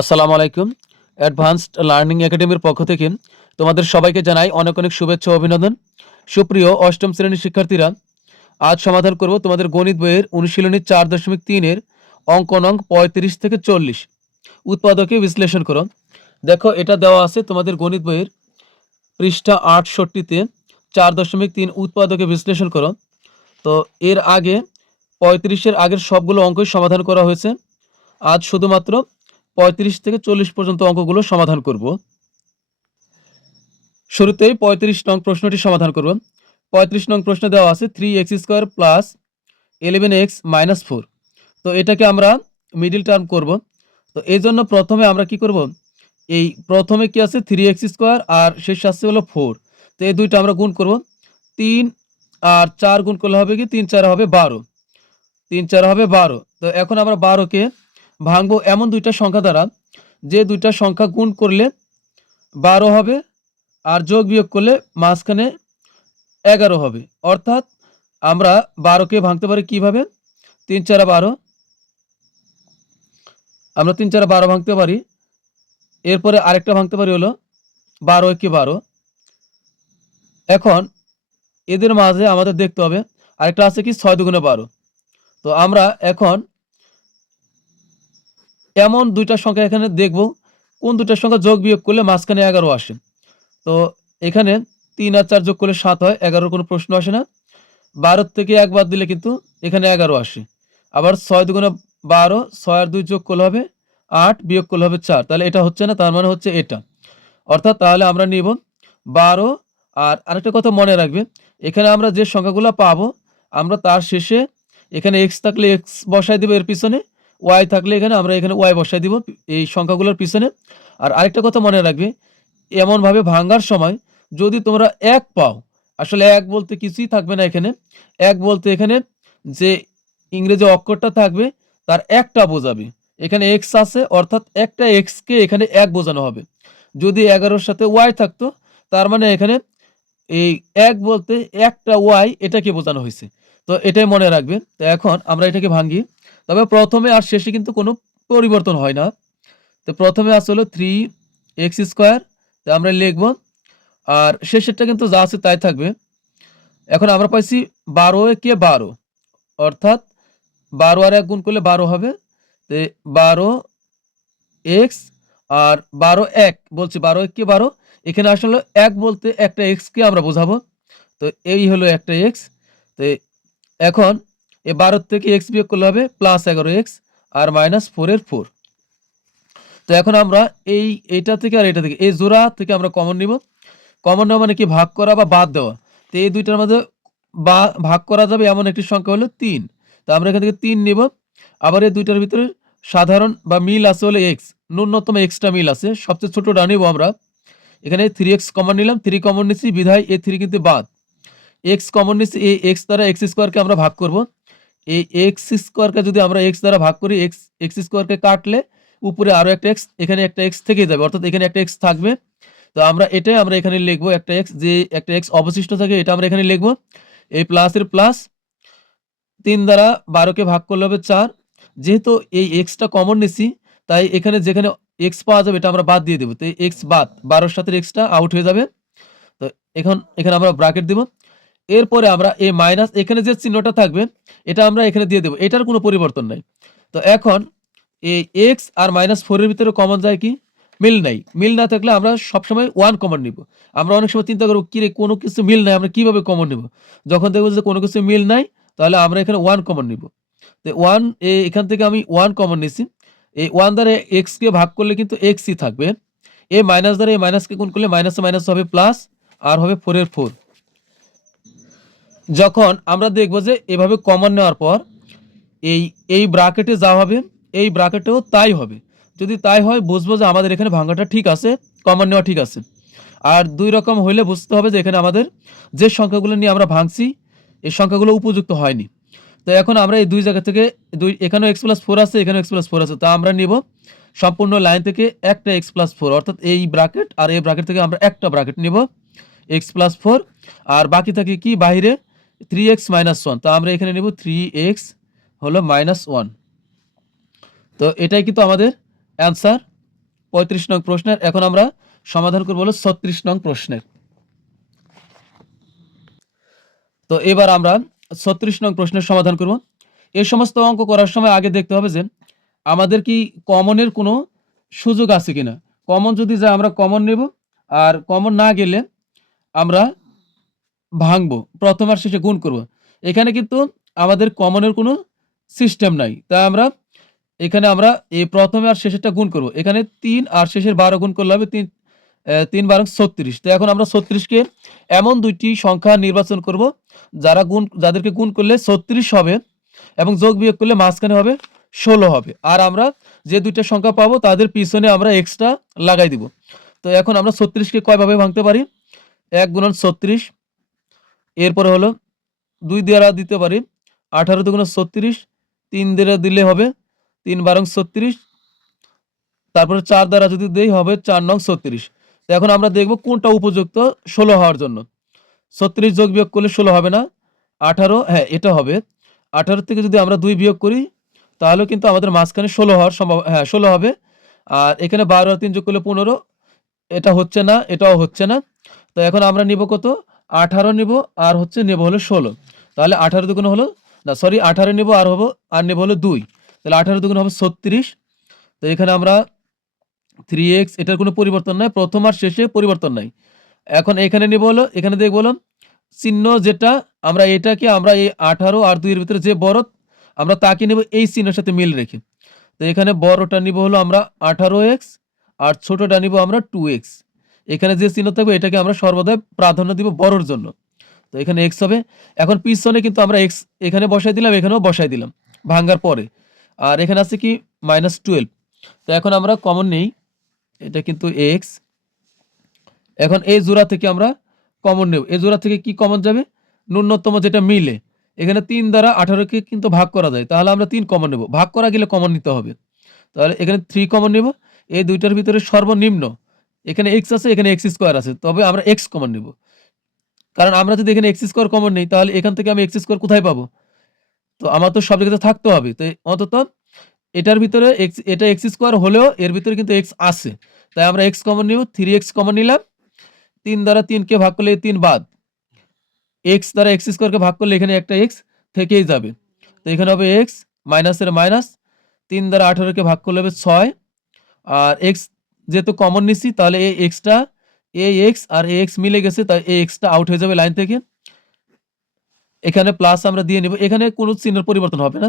আসসালামু আলাইকুম। Advanced learning একাডেমির পক্ষ থেকে তোমাদের সবাইকে জানাই অনেক অনেক শুভেচ্ছা ও অভিনন্দন। সুপ্রিয় অষ্টম শ্রেণীর শিক্ষার্থীরা, আজ সমাধান করব তোমাদের গণিত বইয়ের অনুশীলনী 4.3 এর অঙ্ক নং 35 থেকে 40। উৎপাদকে বিশ্লেষণ করো। দেখো, এটা দেওয়া আছে তোমাদের গণিত বইয়ের পৃষ্ঠা 68-তে 4.3 উৎপাদকে বিশ্লেষণ করো। তো এর আগে 35-এর আগের সবগুলো অঙ্কই সমাধান করা হয়েছে। আজ শুধুমাত্র 35 থেকে 40 পর্যন্ত অঙ্কগুলো সমাধান করব। শুরুতেই 35 নং প্রশ্নটি সমাধান করব। 35 নং প্রশ্ন দেওয়া আছে 3x² প্লাস 11x মাইনাস 4। তো এটাকে আমরা মিডিল টার্ম করব। তো এই জন্য প্রথমে আমরা কি করব, এই প্রথমে কি আছে 3x² আর শেষ আসছে হলো 4। তো এই দুইটা আমরা গুণ করব। 3 আর 4 গুণ করলে হবে কি 3 4 হবে 12, 3 4 হবে 12। তো এখন আমরা 12কে ভাঙবো এমন দুইটা সংখ্যা দ্বারা, যে দুইটা সংখ্যা গুণ করলে 12 হবে আর যোগ বিয়োগ করলে মাঝখানে 11 হবে। অর্থাৎ আমরা 12কে ভাঙতে পারি কিভাবে, 3 4 12, আমরা 3 4 12 ভাঙতে পারি। এরপরে আরেকটা ভাঙতে পারি হলো 12 একে 12। এখন এদের মাঝে আমাদের দেখতে হবে আরেকটা আছে কি 6 দুগুণে 12। তো আমরা এখন এমন দুইটা সংখ্যা এখানে দেখব কোন দুইটা সংখ্যা যোগ বিয়োগ করলে মাঝখানে 11 আসে। তো এখানে 3 আর 4 যোগ করলে 7 হয়, 11 কোনো প্রশ্ন আসে না। 12 থেকে 1 বাদ দিলে কিন্তু এখানে 11 আসে। আবার 6 দুগুণে 12, 6 আর 2 যোগ করলে হবে 8, বিয়োগ করলে হবে 4। তাহলে এটা হচ্ছে না, তার মানে হচ্ছে এটা। অর্থাৎ তাহলে আমরা নিব 12। আর আরেকটা কথা মনে রাখবে, এখানে আমরা যে সংখ্যাগুলো পাবো আমরা তার শেষে এখানে x থাকলে x বসাই দিব এর পিছনে, y থাকলে আমরা এখানে y বসাই দিব এই সংখ্যাগুলোর পিছনে। আর আরেকটা কথা মনে রাখবে, এমনভাবে ভাঙার সময় যদি তোমরা 1 পাও, আসলে 1 বলতে কিছুই থাকবে না এখানে। 1 বলতে এখানে যে ইংরেজি অক্ষরটা থাকবে তার একটা বোঝাবে। এখানে x আছে অর্থাৎ একটা x কে এখানে 1 বোঝানো হবে। যদি 11 এর সাথে y থাকতো তার মানে এখানে এই 1 বলতে একটা y এটাকে বোঝানো হয়েছে। তো এটাই মনে রাখবে। তো এখন আমরা এটাকে ভাঙি। তবে প্রথমে আর শেষে কিন্তু কোনো পরিবর্তন হয় না। তো প্রথমে আছে হলো 3x², তো আমরা লিখব। আর শেষেরটা কিন্তু যা আছে তাই থাকবে। এখন আমরা পাইছি 12 একে 12, অর্থাৎ 12 আর 1 গুণ করলে 12 হবে। তো 12x আর 12 1 বলছি 12 একে 12। এখানে আসলে 1 বলতে একটা x কে আমরা বোঝাবো। তো এই হলো একটা x। তো এখন এই 12 থেকে x বিয়োগ করলে হবে প্লাস 11x আর মাইনাস 4 এর 4। তো এখন আমরা এইটা থেকে আর এটা থেকে এই জোড়া থেকে আমরা কমন নিব। কমন নেওয়া মানে কি ভাগ করা বা বাদ দেওয়া। তো এই দুইটার মধ্যে ভাগ করা যাবে এমন একটি সংখ্যা হলো 3। তো আমরা এখান থেকে 3 নিব। আবার এই দুইটার ভিতরে সাধারণ বা মিল আছে হলো x, ন্যূনতম এক্সট্রা মিল আছে, সবচেয়ে ছোটটা নিব আমরা। এখানে 3x কমন নিলাম, 3 কমন নিচ্ছি বিধায় এই 3 কিন্তু বাদ। x কমন নিচ্ছি, এই x দ্বারা x² কে আমরা ভাগ করব। এই x² কে যদি আমরা x দ্বারা ভাগ করি, x² কে কাটলে উপরে আরো একটা x, এখানে একটা x থেকে যাবে, অর্থাৎ এখানে একটা x থাকবে। তো আমরা এখানে লিখবো একটা x, যে একটা x অবশিষ্ট থাকে এটা আমরা এখানে লিখবো। এই প্লাসের প্লাস 3 দ্বারা 12 কে ভাগ করলে হবে 4। যেহেতু এই x টা কমন নিছি তাই এখানে যেখানে x পাওয়া যাবে এটা আমরা বাদ দিয়ে দেব। তো এই x বাদ, 12 এর সাথে x টা আউট হয়ে যাবে। তো এখানে আমরা ব্র্যাকেট দিব। এরপরে আমরা এই মাইনাস এখানে যে চিহ্নটা থাকবে এটা আমরা এখানে দিয়ে দেব। এটার কোনো পরিবর্তন নাই। তো এখন এই x আর -4 এর ভিতরে কমন যায় কি? মিল নাই। মিল না থাকলে আমরা সবসময় 1 কমন নিব। আমরা অনেক সময় চিন্তা করব কিরে কোনো কিছু মিল নাই আমরা কিভাবে কমন নিব? যখন দেখব যে কোনো কিছু মিল নাই তাহলে আমরা এখানে 1 কমন নিব। তো 1 এখান থেকে আমি 1 কমন নিছি। এই 1 দ্বারা x কে ভাগ করলে কিন্তু x ই থাকবে। এই মাইনাস দ্বারা এই মাইনাসকে গুণ করলে মাইনাসে মাইনাস হবে প্লাস আর হবে 4 এর 4। যখন আমরা দেখব যে এভাবে কমন নেওয়ার পর এই ব্র্যাকেটে যা হবে এই ব্র্যাকেটেও তাই হবে। যদি তাই হয় বুঝবো যে আমাদের এখানে ভাঙাটা ঠিক আছে, কমন নেওয়া ঠিক আছে। আর 2 রকম হইলে বুঝতে হবে যে এখানে আমাদের যে সংখ্যাগুলো নিয়ে আমরা ভাঙছি এই সংখ্যাগুলো উপযুক্ত হয়নি। তো এখন আমরা এই দুই জায়গা থেকে এখানেও x+4 আছে, এখানেও x+4 আছে। তা আমরা নিব সম্পূর্ণ লাইন থেকে একটা x+4, অর্থাৎ এই ব্র্যাকেট আর এই ব্র্যাকেট থেকে আমরা একটা ব্র্যাকেট নিব x+4। আর বাকি থাকে কি বাইরে 3x - 1। তো আমরা এখানে নিব 3x হলো -1। তো এটাই কিন্তু আমাদের অ্যান্সার। 35 নং প্রশ্নের। এখন আমরা সমাধান করবো হলো 36 নং প্রশ্নের। তো এবার আমরা 36 নং প্রশ্নের সমাধান করব। এই সমস্ত অঙ্ক করার সময় আগে দেখতে হবে যে আমাদের কি কমনের কোনো সুযোগ আছে কিনা। কমন যদি যায় আমরা কমন নেব, আর কমন না গেলে আমরা ভাঙবো, প্রথম আর শেষে গুণ করব। এখানে কিন্তু আমাদের কমনের কোনো সিস্টেম নাই, তাই আমরা এখানে আমরা এই প্রথমে আর শেষেরটা গুণ করব। এখানে 3 আর শেষের 12 গুণ করলে হবে 3 12 36। তো এখন আমরা 36কে এমন দুইটি সংখ্যা নির্বাচন করব যাদেরকে গুণ করলে 36 হবে এবং যোগ বিয়োগ করলে মাঝখানে হবে 16 হবে। আর আমরা যে দুইটা সংখ্যা পাবো তাদের পিছনে আমরা এক্সট্রা লাগাই দিব। তো এখন আমরা 36কে কয়ভাবে ভাঙতে পারি? 1 গুণন 36, এরপরে হলো 2 দ্বারা দিতে পারি 18 দুগুণ 36, 3 দ্বারা দিলে হবে 3 12 36, তারপরে 4 দ্বারা যদি দেই হবে 4 নং 36। তো এখন আমরা দেখব কোনটা উপযুক্ত 16 হওয়ার জন্য। 36 যোগ বিয়োগ করলে 16 হবে না, 18, হ্যাঁ এটা হবে। 18 থেকে যদি আমরা 2 বিয়োগ করি তাহলে কিন্তু আমাদের মাঝখানে 16 হওয়ার সম্ভব, হ্যাঁ 16 হবে। আর এখানে 12 আর 3 যোগ করলে 15, এটা হচ্ছে না, এটাও হচ্ছে না। তো এখন আমরা নিব কত? 18 নিব, আর হচ্ছে নেব হলো 16। তাহলে 18 দুগুণ হলো, না সরি 18 নিব আর নেব হলো 2, তাহলে 18 দুগুণ হবে 36। তো এখানে আমরা 3x, এটার কোনো পরিবর্তন নাই, প্রথম আর শেষে পরিবর্তন নাই। এখন এখানে নিব হলো, এখানে দেখব হলো চিহ্ন যেটা, আমরা এটাকে আমরা এই 18 আর 2 এর ভিতরে যে বড় আমরা তাকে নেব এই চিহ্নের সাথে মিল রেখে। তো এখানে বড়টা নিব হলো আমরা 18x, আর ছোটটা নিব আমরা 2x। এখানে যে চিহ্ন থাকবে এটাকে আমরা সর্বদা প্রাধান্য দিব বড়র জন্য। তো এখানে x হবে। এখন পিছনে কিন্তু আমরা x এখানে বসাই দিলাম, এখানেও বসাই দিলাম ভাঙার পরে। আর এখানে আছে কি -12। তো এখন আমরা কমন নেই, এটা কিন্তু x। এখন এই জোড়া থেকে আমরা কমন নেব। এই জোড়া থেকে কি কমন যাবে? ন্যূনতম যেটা মিলে। এখানে 3 দ্বারা 18কে কিন্তু ভাগ করা যায়, তাহলে আমরা 3 কমন নেব। ভাগ করা গেলে কমন নিতে হবে, তাহলে এখানে 3 কমন নেব। এই দুইটার ভিতরে সর্বনিম্ন এখানে x আছে, এখানে x স্কয়ার আছে, তবে আমরা x কমন নেব। কারণ আমরা যদি এখানে x স্কয়ার কমন নেই তাহলে এখান থেকে আমি x স্কয়ার কোথায় পাবো? তো আমার তো সব জায়গাতে থাকতে হবে। তো অন্তত এটার ভিতরে এটা x স্কয়ার হলেও এর ভিতরে কিন্তু x আছে, তাই আমরা x কমন নিব। 3x কমন নিলাম, 3 দ্বারা 3 কে ভাগ করলে 3 বাদ, x দ্বারা x স্কয়ারকে ভাগ করলে এখানে একটা x থেকেই যাবে। তো এখানে হবে x মাইনাসের মাইনাস, 3 দ্বারা 18 কে ভাগ করলে হবে 6, আর x যেহেতু কমন নিছি তাহলে এই xটা এই x আর এই x মিলে গেছে, তাই এই xটা আউট হয়ে যাবে লাইন থেকে। এখানে প্লাস আমরা দিয়ে নিব, এখানে কোনো চিহ্নের পরিবর্তন হবে না।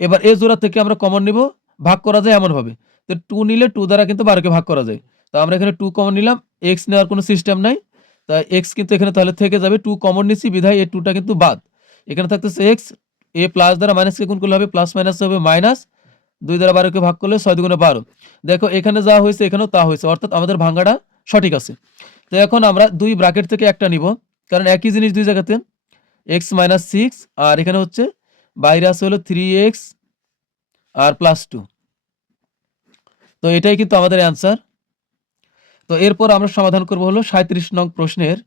এবার এই জোড়া থেকে আমরা কমন নিব, ভাগ করা যায় এমন ভাবে। তো 2 নিলে 2 দ্বারা কিন্তু 12 কে ভাগ করা যায়। তো আমরা এখানে 2 কমন নিলাম, x নেওয়ার কোনো সিস্টেম নাই, তাই x কিন্তু এখানে তাহলে থেকে যাবে। 2 কমন নিছি বিধায় এই 2টা কিন্তু বাদ। এখানে থাকতেছে x, এ প্লাস দ্বারা মাইনাসকে গুণ করলে হবে প্লাস, মাইনাস হবে মাইনাস, 2 দ্বারা 12 কে ভাগ করলে 6 দুগুণে 12। দেখো এখানে যা হয়েছে এখানেও তা হয়েছে, অর্থাৎ আমাদের ভাঙাটা সঠিক আছে। তো এখন আমরা 2 ব্র্যাকেট থেকে একটা নিব, কারণ একই জিনিস দুই জায়গাতে। x - 6, আর এখানে হচ্ছে বাইরে আছে হলো 3x আর +2। তো এটাই কিন্তু আমাদের অ্যান্সার। তো এরপর আমরা সমাধান করব হলো 37 নং প্রশ্নের।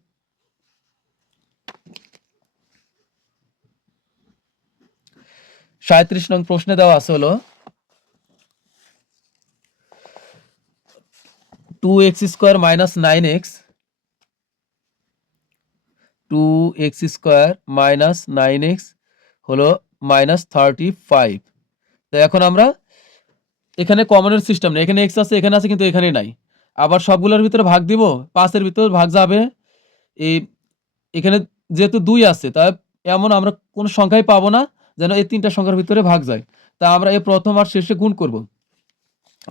37 নং প্রশ্নে দেওয়া আছে হলো 2x square minus 9x, 2x square minus 9x হলো -35। তো এখন আমরা এখানে কমনের সিস্টেম নেই, এখানে x আছে, এখানে আছে, কিন্তু এখানে নাই। আবার সবগুলোর ভিতরে ভাগ দিব, 5 এর ভিতরে ভাগ যাবে। এই এখানে যেহেতু 2 আছে, তাই এমন আমরা কোনো সংখ্যাই পাবো না যেন এই 3টা সংখ্যার ভিতরে ভাগ যায়। তা আমরা এই প্রথম আর শেষে গুণ করব।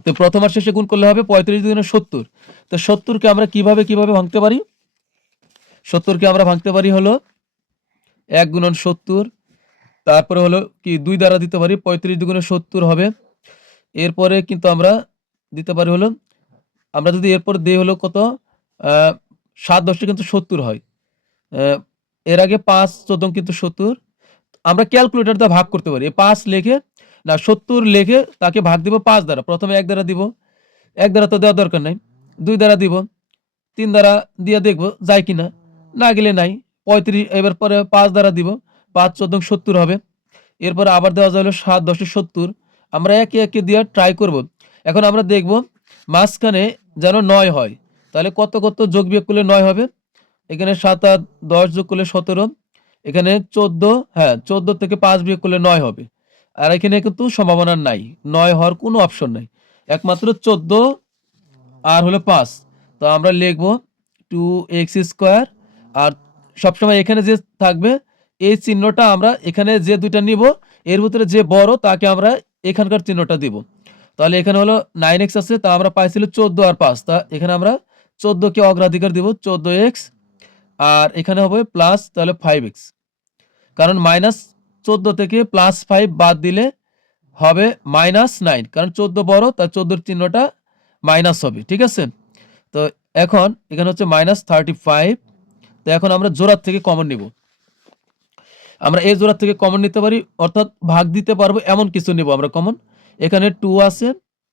তো প্রথম আর শেষে গুণ করলে হবে 35 দুগুণে 70। তো 70 কে আমরা কিভাবে ভাঙতে পারি? 70 কে আমরা ভাঙতে পারি হলো 1 গুণন 70, তারপরে হলো কি 2 দ্বারা দিতে পারি, 35 দুগুণে 70 হবে। এরপরে কিন্তু আমরা দিতে পারি হলো, আমরা যদি এরপর দেই হলো কত, 7 10 কিন্তু 70 হয়। এর আগে 5 14 কিন্তু 70। আমরা ক্যালকুলেটর দিয়ে ভাগ করতে পারি। 5 লিখে না 70 লিখে তাকে ভাগ দিব 5 দ্বারা। প্রথমে 1 দ্বারা দিব, 1 দ্বারা তো দেওয়ার দরকার নাই, 2 দ্বারা দিব, 3 দ্বারা দিয়ে দেখব যায় কিনা, না গেলে নাই। 35 এবার পরে 5 দ্বারা দিব, 5 14 70 হবে। এরপরে আবার দেওয়া যায় হলো 7 10 70। আমরা একে একে দিয়ে ট্রাই করব। এখন আমরা দেখব মাঝখানে যেন 9 হয়। তাহলে কত কত যোগ বিয়োগ করলে 9 হবে? এখানে 7 আর 10 যোগ করলে 17, এখানে 14, হ্যাঁ 14 থেকে 5 বিয়োগ করলে 9 হবে। আর এখানে কিন্তু সম্ভাবনা নাই। 9 হওয়ার কোনো অপশন নাই। একমাত্র 14 আর হলো 5। তো আমরা লিখব 2x² আর সবসময় এখানে যে থাকবে এই চিহ্নটা আমরা এখানে যে দুইটা নিব এর ভিতরে যে বড় তাকে আমরা এখানকার চিহ্নটা দিব। তাহলে এখানে হলো 9x আছে, তা আমরা পাইছিল 14 আর 5, তা এখানে আমরা 14 কে অগ্রাধিকার দিব, 14x আর এখানে হবে প্লাস তাহলে 5x, কারণ -14 থেকে +5 বাদ দিলে হবে -9, কারণ 14 বড় তাই 14 চিহ্নটা মাইনাস হবে। ঠিক আছে, তো এখন এখানে হচ্ছে -35। তো এখন আমরা জোড়ার থেকে কমন নিব। আমরা এই জোড়ার থেকে কমন নিতে পারি, অর্থাৎ ভাগ দিতে পারবো এমন কিছু নিব আমরা কমন। এখানে 2 আছে,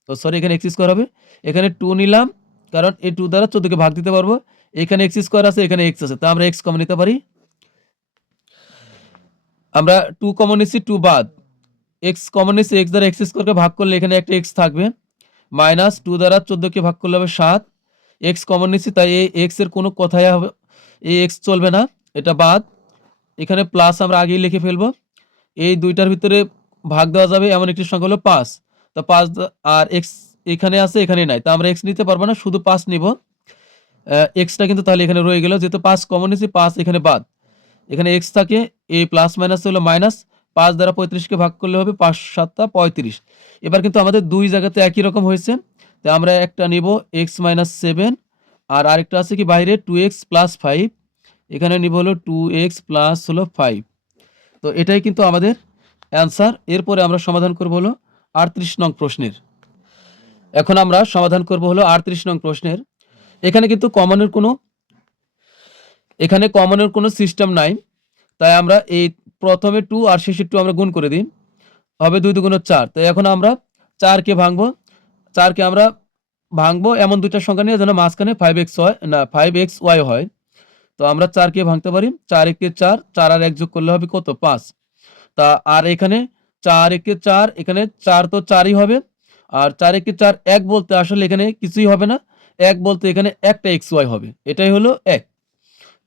তো সরি এখানে x² হবে, এখানে 2 নিলাম কারণ এই 2 দ্বারা 14 কে ভাগ দিতে পারবো। এখানে x² আছে, এখানে x আছে, তা আমরা x কমন নিতে পারি। আমরা 2 কমন নিচ্ছি, 2 বাদ, x কমন নিচ্ছি, x দ্বারা x² কে ভাগ করলে এখানে একটা x থাকবে, -2 দ্বারা 14 কে ভাগ করলে হবে 7, x কমন নিচ্ছি তাই এই x এর কোনো কথাই হবে, এই x চলবে না, এটা বাদ। এখানে প্লাস আমরা আগেই লিখে ফেলবো, এই দুইটার ভিতরে ভাগ দেওয়া যাবে এমন একটি সংখ্যা হলো 5, তো 5 আর x এখানে আছে এখানে নাই, তা আমরা x নিতে পারবো না, শুধু 5 নিব। xটা কিন্তু তাহলে এখানে রয়ে গেল, যেহেতু 5 কমন নিয়েছি 5 এখানে বাদ, এখানে x থাকে, এই প্লাস মাইনাস হলো মাইনাস, 5 দ্বারা 35 কে ভাগ করলে হবে 5 7 35। এবার কিন্তু আমাদের দুই জায়গাতে একই রকম হয়েছে, তাই আমরা একটা নিব x - 7 আর আরেকটা আছে কি বাইরে 2x + 5, এখানে নিব হলো 2x প্লাস হলো 5। তো এটাই কিন্তু আমাদের অ্যান্সার। এরপরে আমরা সমাধান করব হলো 38 নং প্রশ্নের। এখন আমরা সমাধান করব হলো 38 নং প্রশ্নের। এখানে কিন্তু কমনের কোনো সিস্টেম নাই, তাই আমরা এই প্রথমে 2 আর শেষে 2 আমরা গুণ করে দিই, হবে 2 × 4। তাই এখন আমরা 4 কে ভাঙবো, 4 কে আমরা ভাঙবো এমন দুইটা সংখ্যা নিয়ে যেন মাঝখানে 5x হয় না 5xy হয়। তো আমরা 4 কে ভাঙতে পারি, 4 একে 4, 4 আর 1 যোগ করলে হবে কত 5। তা আর এখানে 4 একে 4, এখানে 4 তো 4ই হবে, আর 4 একে 4 1 বলতে আসলে এখানে কিছুই হবে না, 1 বলতে এখানে একটা xy হবে, এটাই হলো 1।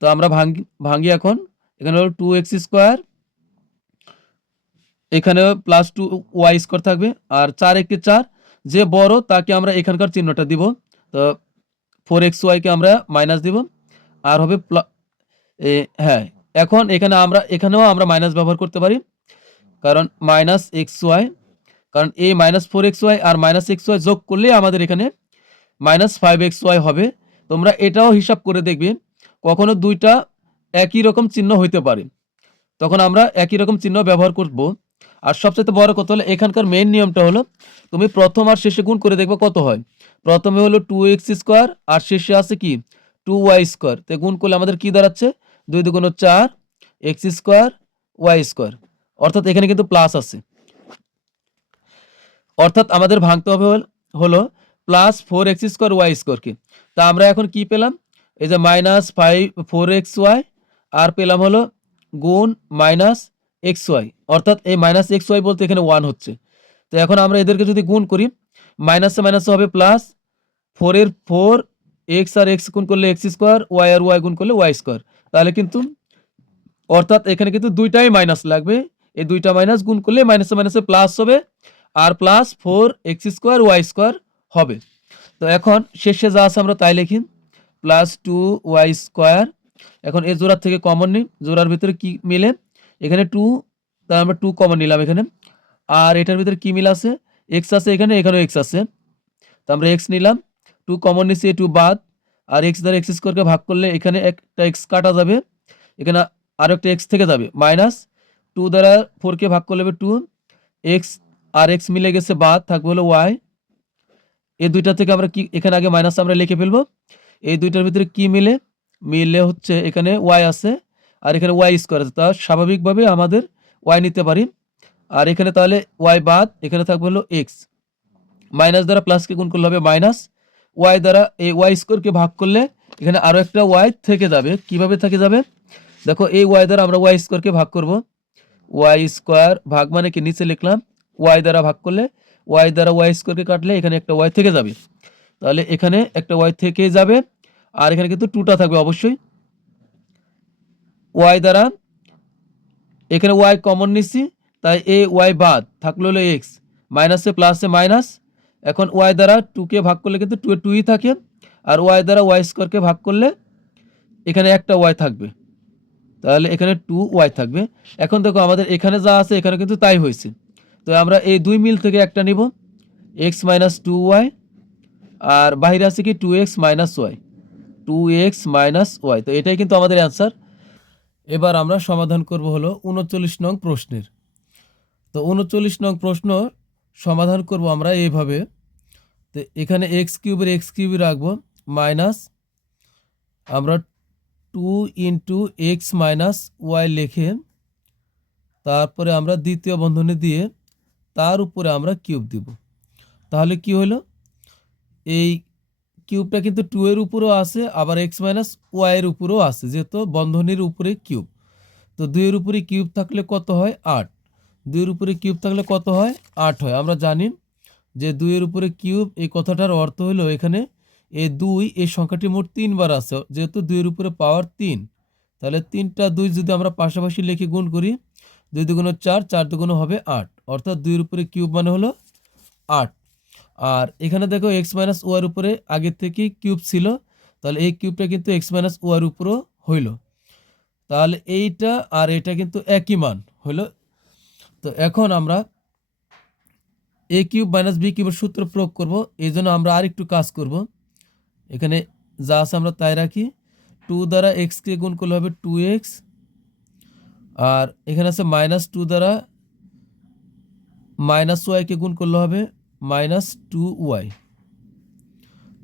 তো আমরা ভাঙি এখন, এখানে হলো 2x², এখানে +2y² থাকবে, আর 4 একে 4 যে বড় তাকে আমরা এখানকার চিহ্নটা দিব, তো 4xy কে আমরা মাইনাস দিব, আর হবে হ্যাঁ, এখন এখানেও আমরা মাইনাস ব্যবহার করতে পারি, কারণ -xy, কারণ এই -4xy আর -xy যোগ করলে আমাদের এখানে -5xy হবে। তোমরা এটাও হিসাব করে দেখবে, কখনো দুইটা একই রকম চিহ্ন হইতে পারে, তখন আমরা একই রকম চিহ্ন ব্যবহার করব। আর সবচেয়ে বড় কথা হলো এখানকার মেইন নিয়মটা হলো তুমি প্রথম আর শেষে গুণ করে দেখবে কত হয়। প্রথমে হলো 2x² আর শেষে আছে কি 2y², তো গুণ করলে আমাদের কি দাঁড়াচ্ছে 2 × 4 x² y², অর্থাৎ এখানে কিন্তু প্লাস আছে, অর্থাৎ আমাদের ভাঙতে হবে হলো +4x² y² কে। তা আমরা এখন কি পেলাম, এই যে -4xy আর পেলাম হলো গুণ -xy, অর্থাৎ এই -xy বলতে এখানে 1 হচ্ছে। তো এখন আমরা এদেরকে যদি গুণ করি, মাইনাসে মাইনাসে হবে প্লাস, 4 এর 4, x আর x গুণ করলে x², y আর y গুণ করলে y², তাহলে কিন্তু অর্থাৎ এখানে কিন্তু দুইটাই মাইনাস লাগবে, এই দুইটা মাইনাস গুণ করলে মাইনাসে মাইনাসে প্লাস হবে, আর +4x² y² হবে। তো এখন শেষে যা আছে আমরা তাই লিখি, +2y²। এখন এই জোড়ার থেকে কমন নিই, জোড়ার ভিতরে কি মিলে, এখানে 2, তাই আমরা 2 কমন নিলাম এখানে, আর এটার ভিতরে কি মিল আছে, x আছে এখানে, এখানেও x আছে, তো আমরা x নিলাম, 2 কমন নিচ্ছি, 2 বাদ, আর x দ্বারা x² কে ভাগ করলে এখানে একটা x কাটা যাবে, এখানে আরো একটা x থেকে যাবে, -2 দ্বারা 4 কে ভাগ করলে হবে 2, x আর x মিলে গেছে বাদ, থাকবে হলো y। এই দুইটা থেকে আমরা কি এখানে আগে মাইনাস আমরা লিখে ফেলবো, এই দুইটার ভিতরে কি মিলে হচ্ছে এখানে y আছে আর এখানে y² আছে, তা স্বাভাবিকভাবে আমাদের y নিতে পারি, আর এখানে তাহলে y বাদ, এখানে থাকবে হলো x, মাইনাস দ্বারা প্লাসকে গুণ করলে হবে মাইনাস, y দ্বারা এই y² কে ভাগ করলে এখানে আরো একটা y থেকে যাবে, কিভাবে থেকে যাবে দেখো, এই y দ্বারা আমরা y² কে ভাগ করব, y² ভাগ মানে কি নিচে লিখলাম, y দ্বারা ভাগ করলে y দ্বারা y² কে কাটলে এখানে একটা y থেকে যাবে, তাহলে এখানে একটা ওয়াই থেকে যাবে, আর এখানে কিন্তু 2টা থাকবে অবশ্যই। ওয়াই দ্বারা এখানে ওয়াই কমন নিচ্ছি, তাই এ ওয়াই বাদ থাকলো হলো এক্স, মাইনাসে প্লাসে মাইনাস। এখন ওয়াই দ্বারা 2কে ভাগ করলে কিন্তু 2 এ 2ই থাকে, আর ওয়াই দ্বারা ওয়াই স্কোয়ারকে ভাগ করলে এখানে একটা ওয়াই থাকবে, তাহলে এখানে 2 ওয়াই থাকবে। এখন দেখো আমাদের এখানে যা আছে এখানে কিন্তু তাই হয়েছে। তো আমরা এই 2 মিল থেকে একটা নিব, এক্স মাইনাস 2y, আর বাইরে আছে কি 2x minus Y, 2x minus Y. তো এটাই কিন্তু আমাদের অ্যান্সার। এবার আমরা সমাধান করব হলো 39 নং প্রশ্নের। তো 39 নং প্রশ্ন সমাধান করব আমরা এইভাবে। তো এখানে এক্স কিউবের এক্স কিউবই রাখবো, মাইনাস আমরা 2 ইন্টু এক্স মাইনাস ওয়াই লিখে তারপরে আমরা দ্বিতীয় বন্ধনী দিয়ে তার উপরে আমরা কিউব দিব। তাহলে কি হলো, এই কিউবটা কিন্তু 2 এর উপরেও আছে, আবার এক্স মাইনাস ওয়াই এর উপরেও আছে, যেহেতু বন্ধনীর উপরে কিউব। তো 2 এর উপরে কিউব থাকলে কত হয় 8, 2 এর উপরে কিউব থাকলে কত হয় 8 হয়। আমরা জানি যে 2 এর উপরে কিউব, এই কথাটার অর্থ হলো এখানে এই 2 এই সংখ্যাটি মোট 3 বার আছে, যেহেতু 2 এর উপরে পাওয়ার 3, তাহলে 3টা 2 যদি আমরা পাশাপাশি লিখে গুণ করি, 2 দুগুণ 4, 4 দুগুণ হবে 8, অর্থাৎ 2 এর উপরে কিউব মানে হলো 8। আর এখানে দেখো এক্স মাইনাস ওয়ার উপরে আগের থেকেই কিউব ছিল, তাহলে এই কিউবটা কিন্তু এক্স মাইনাস ওয়ার উপরও হইল, তাহলে এইটা আর এটা কিন্তু একই মান হইল। তো এখন আমরা এ কিউব মাইনাস বি কিউবের সূত্র প্রয়োগ করব, এই জন্য আমরা আর একটু কাজ করব। এখানে যা আছে আমরা তাই রাখি, 2 দ্বারা এক্সকে গুণ করলে হবে 2x, আর এখানে আছে মাইনাস 2 দ্বারা মাইনাস ওয়াইকে গুণ করলে হবে মাইনাস 2y।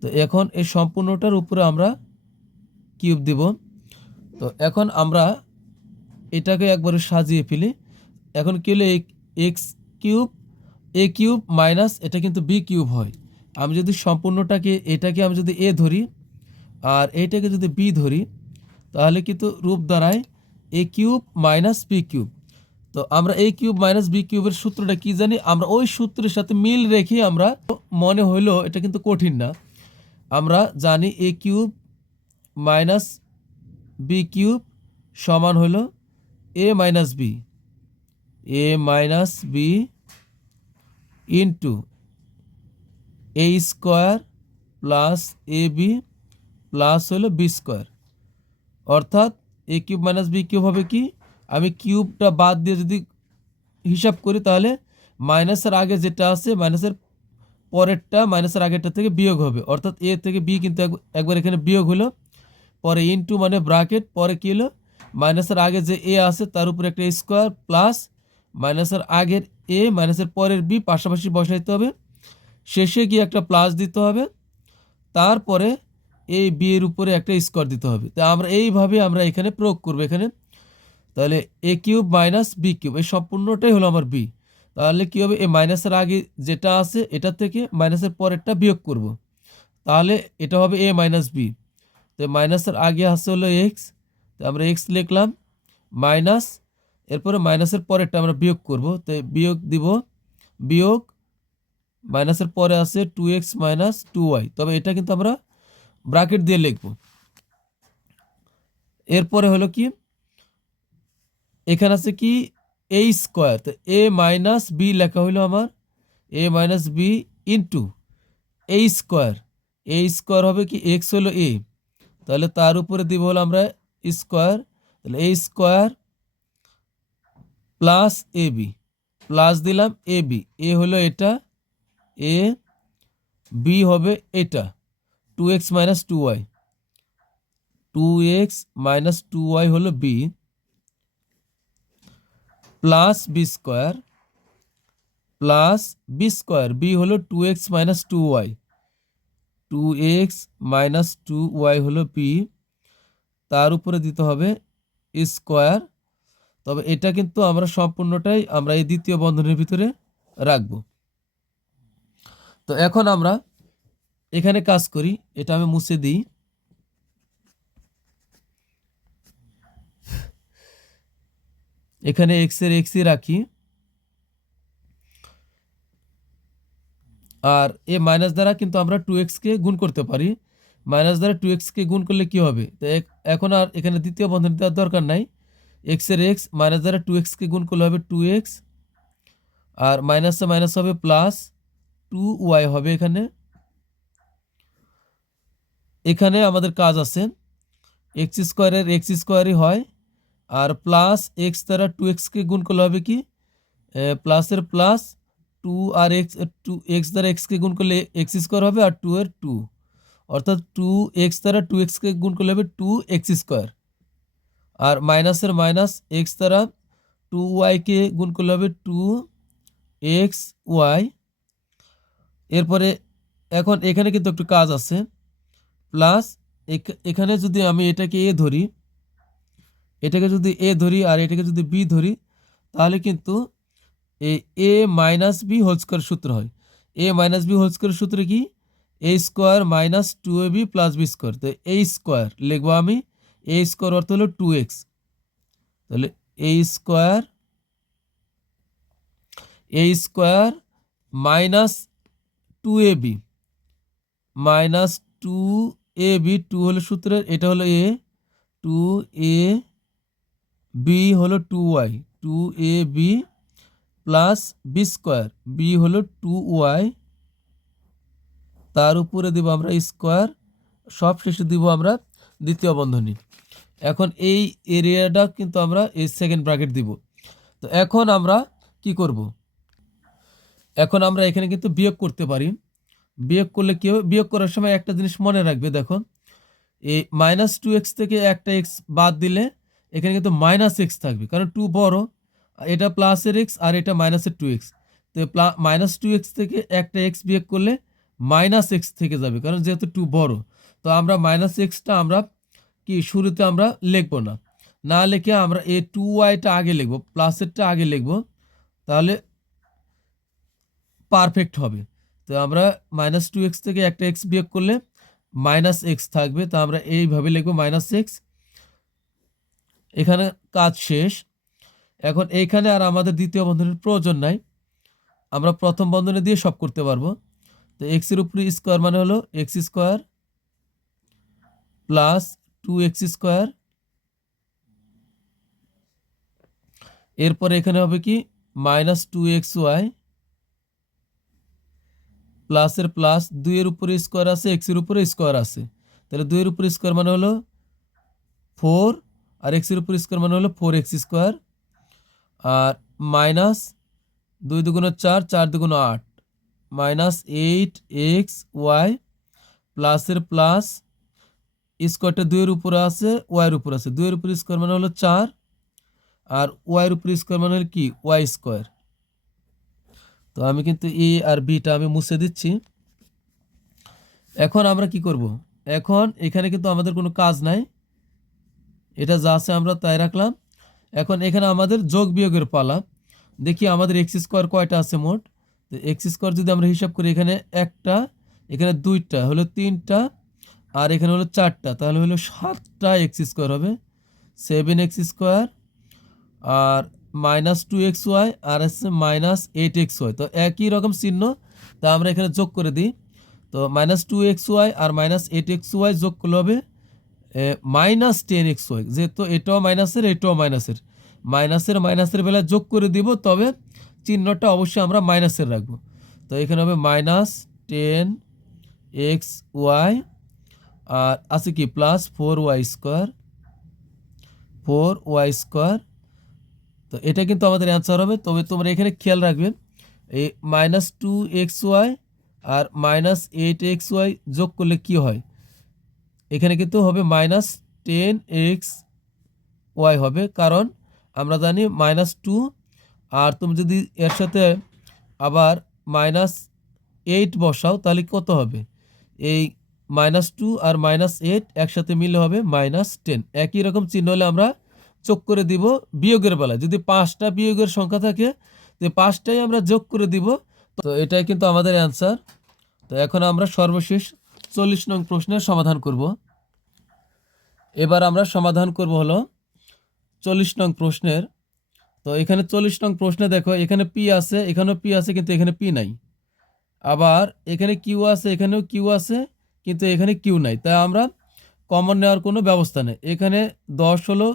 তো এখন এই সম্পূর্ণটার উপরে আমরা কিউব দিব। তো এখন আমরা এটাকে একবারে সাজিয়ে ফেলি। এখন কি হলো, এক্স কিউব এ কিউব মাইনাস এটা কিন্তু বি কিউব হয়। আমি যদি সম্পূর্ণটাকে এটাকে আমি যদি এ ধরি আর এইটাকে যদি বি ধরি, তাহলে কিন্তু রূপ দাঁড়ায় এ কিউব মাইনাস বি কিউব। তো আমরা এ কিউব মাইনাস বি কিউবের সূত্রটা কি জানি, আমরা ওই সূত্রের সাথে মিল রেখে আমরা, মনে হইলো এটা কিন্তু কঠিন না, আমরা জানি এ কিউব মাইনাস বি কিউব সমান হলো এ minus B, A minus B into A square plus A B plus হলো বি স্কোয়ার। অর্থাৎ এ কিউব মাইনাস বি কিউব হবে কি, আমি কিউবটা বাদ দিয়ে যদি হিসাব করি তাহলে মাইনাসের আগে যেটা আছে মাইনাসের পরেরটা মাইনাসের আগেরটা থেকে বিয়োগ হবে, অর্থাৎ এ থেকে বি কিন্তু একবার এখানে বিয়োগ হলো, পরে ইনটু মানে ব্র্যাকেট, পরে কি হলো মাইনাসের আগে যে এ আছে তার উপরে একটা স্কোয়ার প্লাস মাইনাসের আগের এ মাইনাসের পরের বি পাশাপাশি বসাইতে হবে, শেষে গিয়ে একটা প্লাস দিতে হবে, তারপরে এই বি এর উপরে একটা স্কোয়ার দিতে হবে। তা আমরা এইভাবে আমরা এখানে প্রয়োগ করবো এখানে। তাহলে এ কিউব মাইনাস বি কিউব এই সম্পূর্ণটাই হলো আমার বি। তাহলে কি হবে, এই মাইনাসের আগে যেটা আছে এটা থেকে মাইনাসের পরেরটা বিয়োগ করব, তাহলে এটা হবে এ মাইনাস বি। তো মাইনাসের আগে আছে হলো এক্স, তো আমরা এক্স লিখলাম মাইনাস, এরপরে মাইনাসের পরেরটা আমরা বিয়োগ করব, তো বিয়োগ দিব, বিয়োগ মাইনাসের পরে আছে 2x মাইনাস 2y, তবে এটা কিন্তু আমরা ব্র্যাকেট দিয়ে লিখব। এরপরে হলো কি, এখানে আছে কি এ স্কোয়ার, তো এ মাইনাস বি লেখা হইলো আমার এ মাইনাস বি ইন্টু এ স্কোয়ার, এ স্কোয়ার হবে কি এক্স হলো এ, তাহলে তার উপরে দিব হলো আমরা স্কোয়ার, তাহলে এ square plus A B, plus দিলাম এ বি, এ হলো এটা এ, বি হবে এটা 2x minus 2y, 2x minus 2y হলো B, plus B square, plus B square, B হলো 2x minus 2y, 2x minus 2y হলো বি, তার উপরে দিতে হবে স্কোয়ার। তবে এটা কিন্তু আমরা সম্পূর্ণটাই আমরা এই দ্বিতীয় বন্ধনীর ভিতরে রাখব। তো এখন আমরা এখানে কাজ করি, এটা আমি মুছে দিই। এখানে এক্স এর এক্সই রাখি, আর এ মাইনাস দ্বারা কিন্তু আমরা 2x-কে গুণ করতে পারি। মাইনাস দ্বারা 2x-কে গুণ করলে কি হবে? তো এখন আর এখানে দ্বিতীয় বন্ধনী দেওয়ার দরকার নাই। x এর x মাইনাস দ্বারা 2x-কে গুণ করলে হবে 2x, আর মাইনাসে মাইনাস হবে প্লাস 2y হবে এখানে। এখানে আমাদের কাজ আছে, এক্স স্কোয়ারের এক্স স্কোয়ারই হয়, আর প্লাস এক্স দ্বারা 2x-কে গুণ করলে হবে কি প্লাসের প্লাস 2, আর এক্স দ্বারা এক্সকে গুণ করলে এক্স স্কোয়ার হবে, আর 2 এর 2, অর্থাৎ 2x দ্বারা 2x-কে গুণ করলে হবে 2x স্কোয়ার, আর মাইনাসের মাইনাস এক্স দ্বারা 2y-কে গুণ করলে হবে 2xy। এরপরে এখন এখানে কিন্তু একটু কাজ আছে, প্লাস এখানে যদি আমি এটাকে এ ধরি, এটাকে যদি এ ধরি আর এটাকে যদি বি ধরি, তাহলে কিন্তু A minus B whole square সূত্র হয়। A minus B whole square সূত্রে কি A square minus 2ab plus B square. তো এ স্কোয়ার লিখবো আমি, এ স্কোয়ার অর্থ হলো 2x, তাহলে এ square minus 2ab minus 2ab, 2 হলো সূত্রের, এটা হলো এ, 2ab হলো 2y, 2ab plus B square, B হলো 2y, তার উপরে দিব আমরা স্কোয়ার, সব শেষে দিব আমরা দ্বিতীয় বন্ধনী। এখন এই এরিয়াটা কিন্তু আমরা এই সেকেন্ড ব্র্যাকেট দিব। তো এখন আমরা কি করব? এখন আমরা এখানে কিন্তু বিয়োগ করতে পারি। বিয়োগ করলে কি হবে? বিয়োগ করার সময় একটা জিনিস মনে রাখবে, দেখো এই মাইনাস 2x থেকে একটা x বাদ দিলে এখানে কিন্তু মাইনাস x থাকবে, কারণ 2 বড়, এটা প্লাসের x আর এটা মাইনাসের 2x। তো মাইনাস 2x থেকে একটা x বিয়োগ করলে মাইনাস x থেকে যাবে, কারণ যেহেতু 2 বড়। তো আমরা মাইনাস এক্সটা আমরা কি শুরুতে আমরা লিখবো না, না লিখে আমরা এই 2y-টা আগে লিখবো, প্লাসেরটা আগে লিখবো, তাহলে পারফেক্ট হবে। তো আমরা মাইনাস 2x থেকে একটা x বিয়োগ করলে মাইনাস এক্স থাকবে, তো আমরা এইভাবে লিখবো মাইনাস এক্স। এখানে কাজ শেষ। এখন এইখানে আর আমাদের দ্বিতীয় বন্ধনীর প্রয়োজন নাই, আমরা প্রথম বন্ধনী দিয়ে সব করতে পারবো। তো এক্স এর উপরে স্কোয়ার মানে হলো x square plus 2x square, এরপরে এখানে হবে কি মাইনাস 2xy প্লাসের প্লাস 2 এর উপরে স্কোয়ার আছে, এক্স এর উপরে স্কোয়ার আছে, তাহলে 2 এর উপরে স্কোয়ার মানে হলো 4, আর এক্স এর উপরে স্কোয়ার মানে হলো 4x স্কোয়ার, আর মাইনাস 2 দুগুণ 4, 4 দুগুণ 8, মাইনাস 8xy প্লাসের প্লাস স্কোয়ারটা 2 এর উপরে আছে, ওয়াই এর উপরে আছে, 2 এর উপরে স্কোয়ার মানে হলো 4, আর ওয়াই এর উপরে স্কোয়ার মানে হলো কি ওয়াই স্কোয়ার। তো আমি কিন্তু এ আর বিটা আমি মুছে দিচ্ছি। এখন আমরা কি করব? এখন এখানে কিন্তু আমাদের কোনো কাজ নাই, এটা যা আছে আমরা তাই রাখলাম। এখন এখানে আমাদের যোগ বিয়োগের পালা। দেখি আমাদের এক্স স্কোয়ার কয়টা আছে মোট। তো এক্স স্কোয়ার যদি আমরা হিসাব করি, এখানে একটা, এখানে দুইটা, হলো তিনটা, আর এখানে হলো চারটা, তাহলে হলো 7টা এক্স স্কোয়ার হবে, 7x স্কোয়ার, আর মাইনাস 2xy, আর আছে মাইনাস 8xy। তো একই রকম চিহ্ন, তা আমরা এখানে যোগ করে দিই। তো মাইনাস 2xy আর মাইনাস 8xy যোগ করলে হবে মাইনাস 10xy, যেহেতু এটাও মাইনাসের এটাও মাইনাসের, মাইনাসের বেলায় যোগ করে দিব, তবে চিহ্নটা অবশ্যই আমরা মাইনাসের রাখবো। তো এখানে হবে মাইনাস 10xy, আর আছে কি প্লাস 4y স্কোয়ার। তো এটা কিন্তু আমাদের অ্যান্সার হবে। তবে তোমরা এখানে খেয়াল রাখবে, এই মাইনাস 2xy আর মাইনাস 8xy যোগ করলে কি হয়, এখানে কিন্তু হবে মাইনাস 10xy হবে, কারণ আমরা জানি মাইনাস 2, আর তুমি যদি এর সাথে আবার মাইনাস 8 বসাও তাহলে কত হবে, এই মাইনাস 2 আর মাইনাস 8 একসাথে মিলে হবে মাইনাস 10। একই রকম চিহ্ন হলে আমরা যোগ করে দিব বিয়োগের বেলায়। যদি 5টা বিয়োগের সংখ্যা থাকে, তো 5টাই আমরা যোগ করে দিব। তো এটাই কিন্তু আমাদের অ্যান্সার। তো এখন আমরা সর্বশেষ 40 নং প্রশ্নের সমাধান করব। এবার আমরা সমাধান করব হলো 40 নং প্রশ্নের। তো এখানে 40 নং প্রশ্নে দেখো, এখানে পি আছে, এখানেও পি আছে, কিন্তু এখানে পি নাই। আবার এখানে কিউ আছে, এখানেও কিউ আছে, কিন্তু এখানে কিউ নাই, তাই আমরা কমন নেওয়ার কোনো ব্যবস্থা নেই। এখানে 10 হলো,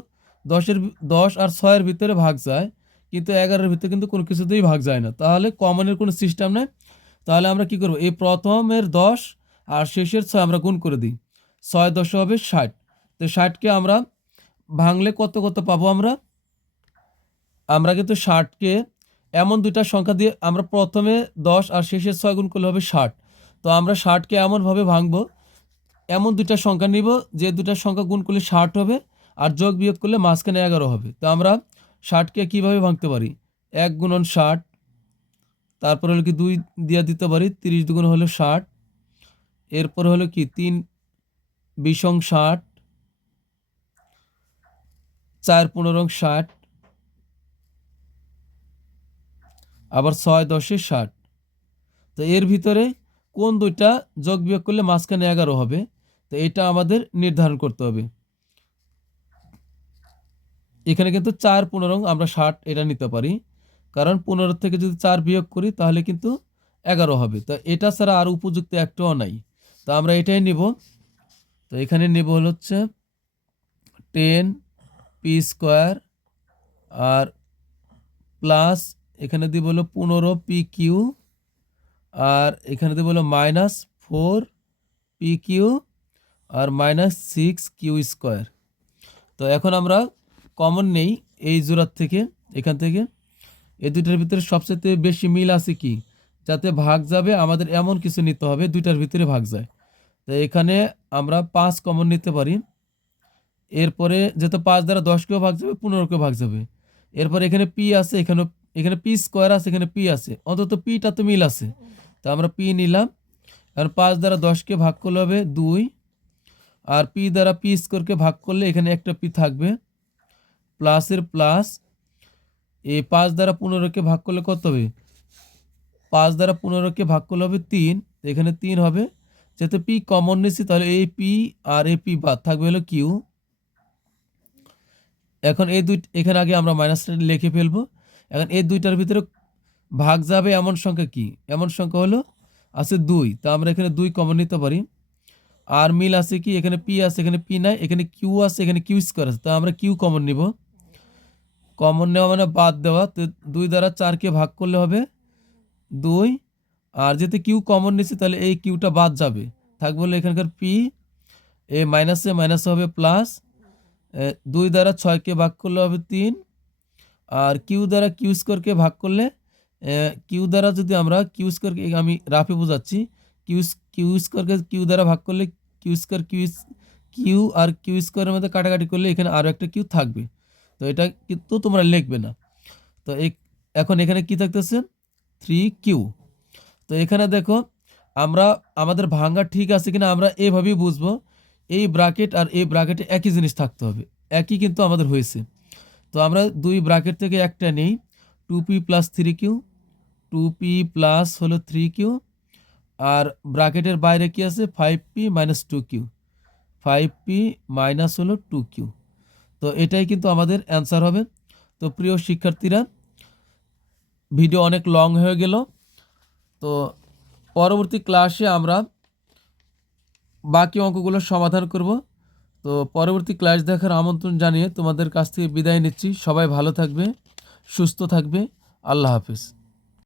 10 আর 6-এর ভিতরে ভাগ যায়, কিন্তু 11-এর ভিতরে কিন্তু কোনো কিছুতেই ভাগ যায় না, তাহলে কমনের কোনো সিস্টেম নেই। তাহলে আমরা কি করব, এই প্রথমের 10 আর শেষের 6 আমরা গুণ করে দিই, 6 10 হবে 60। তো 60কে আমরা ভাঙলে কত কত পাবো আমরা কিন্তু 60কে এমন দুইটা সংখ্যা দিয়ে, আমরা প্রথমে 10 আর শেষের 6 গুণ করলে হবে 60। তো আমরা 60কে এমনভাবে ভাঙবো, এমন দুইটা সংখ্যা নিব যে দুইটা সংখ্যা গুণ করলে 60 হবে, আর যোগ বিয়োগ করলে মাঝখানে 11 হবে। তো আমরা 60কে কীভাবে ভাঙতে পারি, 1 গুণন 60, তারপর হলো কি 2 দিয়ে দিতে পারি, 30 দুগুণ হলো 60, এরপর হলো কি 3 20 60, 4 15 60, আবার 6 10 60। তো এর ভিতরে কোন দুইটা যোগ বিয়োগ করলে মাঝখানে 11 হবে, তো এটা আমাদের নির্ধারণ করতে হবে। এখানে কিন্তু 4 15 আমরা 60 এটা নিতে পারি, কারণ 15 থেকে যদি 4 বিয়োগ করি তাহলে কিন্তু 11 হবে। তো এটা ছাড়া আর উপযুক্ত একটাও নাই, তো আমরা এটাই নিব। তো এখানে নেব হচ্ছে 10 পি স্কোয়ার, আর প্লাস এখানে দিব হলো 15 পি কিউ, আর এখানে দিব হলো -4 পি কিউ, আর -6 কিউ স্কোয়ার। তো এখন আমরা কমন নেই এই জোড়ার থেকে, এখান থেকে এই দুইটার ভিতরে সবচেয়ে বেশি মিল আছে কি, যাতে ভাগ যাবে আমাদের এমন কিছু নিতে হবে দুইটার ভিতরে ভাগ যায়। তো এখানে আমরা 5 কমন নিতে পারি, এরপরে যেহেতু 5 দ্বারা 10কেও ভাগ যাবে, 15কেও ভাগ যাবে। এরপর এখানে পি আছে, এখানে পি স্কোয়ার আছে, এখানে পি আছে, অন্তত পিটা তো মিল আছে, তো আমরা পি নিলাম। কারণ 5 দ্বারা 10কে ভাগ করলে হবে 2, আর পি দ্বারা পি স্কোয়ারকে ভাগ করলে এখানে একটা পি থাকবে, প্লাসের প্লাস। এই 5 দ্বারা 15কে ভাগ করলে কত হবে, 5 দ্বারা 15কে ভাগ করলে হবে 3, এখানে 3 হবে। যেহেতু পি কমন নিচ্ছি তাহলে এই পি আর এই পি বাদ থাকবে হলো কিউ। এখন এই এখানে আগে আমরা মাইনাসটা লিখে ফেলবো। এখন এই দুইটার ভিতরে ভাগ যাবে এমন সংখ্যা কি, এমন সংখ্যা হলো আছে 2, তো আমরা এখানে 2 কমন নিতে পারি। আর মিল আছে কি, এখানে পি আছে, এখানে পি নাই, এখানে কিউ আছে, এখানে কিউ স্কোয়ার আছে, তো আমরা কিউ কমন নিব। কমন নেওয়া মানে বাদ দেওয়া, তো 2 দ্বারা 4কে ভাগ করলে হবে 2, আর যেহেতু কিউ কমন নিচ্ছি তাহলে এই কিউটা বাদ যাবে, থাকবে হলো এখানকার পি, এ মাইনাসে মাইনাস হবে প্লাস, 2 দ্বারা 6কে ভাগ করলে হবে 3, আর কিউ দ্বারা কিউ স্কোয়ারকে ভাগ করলে, কিউ দ্বারা যদি আমরা কিউ স্কোয়ারকে, আমি রাফে বোঝাচ্ছি, কিউ স্কোয়ারকে কিউ দ্বারা ভাগ করলে Q square, Q R Q স্কোয়ারের মধ্যে কাটাকাটি করলে এখানে আরও একটা কিউ থাকবে, তো এটা কিন্তু তোমরা লিখবে না। তো এখন এখানে কি থাকতেছে 3q। তো এখানে দেখো আমরা আমাদের ভাঙা ঠিক আছে কিনা আমরা এভাবেই বুঝবো, এই ব্র্যাকেট আর এই ব্র্যাকেটে একই জিনিস থাকতে হবে, একই কিন্তু আমাদের হয়েছে। তো আমরা 2 ব্র্যাকেট থেকে একটা নেই, 2p plus 3q, 2p plus হলো 3q, আর ব্র্যাকেটের বাইরে কি আছে 5p minus 2q, 5p minus হলো 2q। তো এটাই কিন্তু আমাদের অ্যান্সার হবে। তো প্রিয় শিক্ষার্থীরা, ভিডিও অনেক লং হয়ে গেল, তো পরবর্তী ক্লাসে আমরা বাকি অঙ্কগুলো সমাধান করব। তো পরবর্তী ক্লাস দেখার আমন্ত্রণ জানিয়ে তোমাদের কাছ থেকে বিদায় নিচ্ছি। সবাই ভালো থাকবে, সুস্থ থাকবে। আল্লাহ হাফেজ।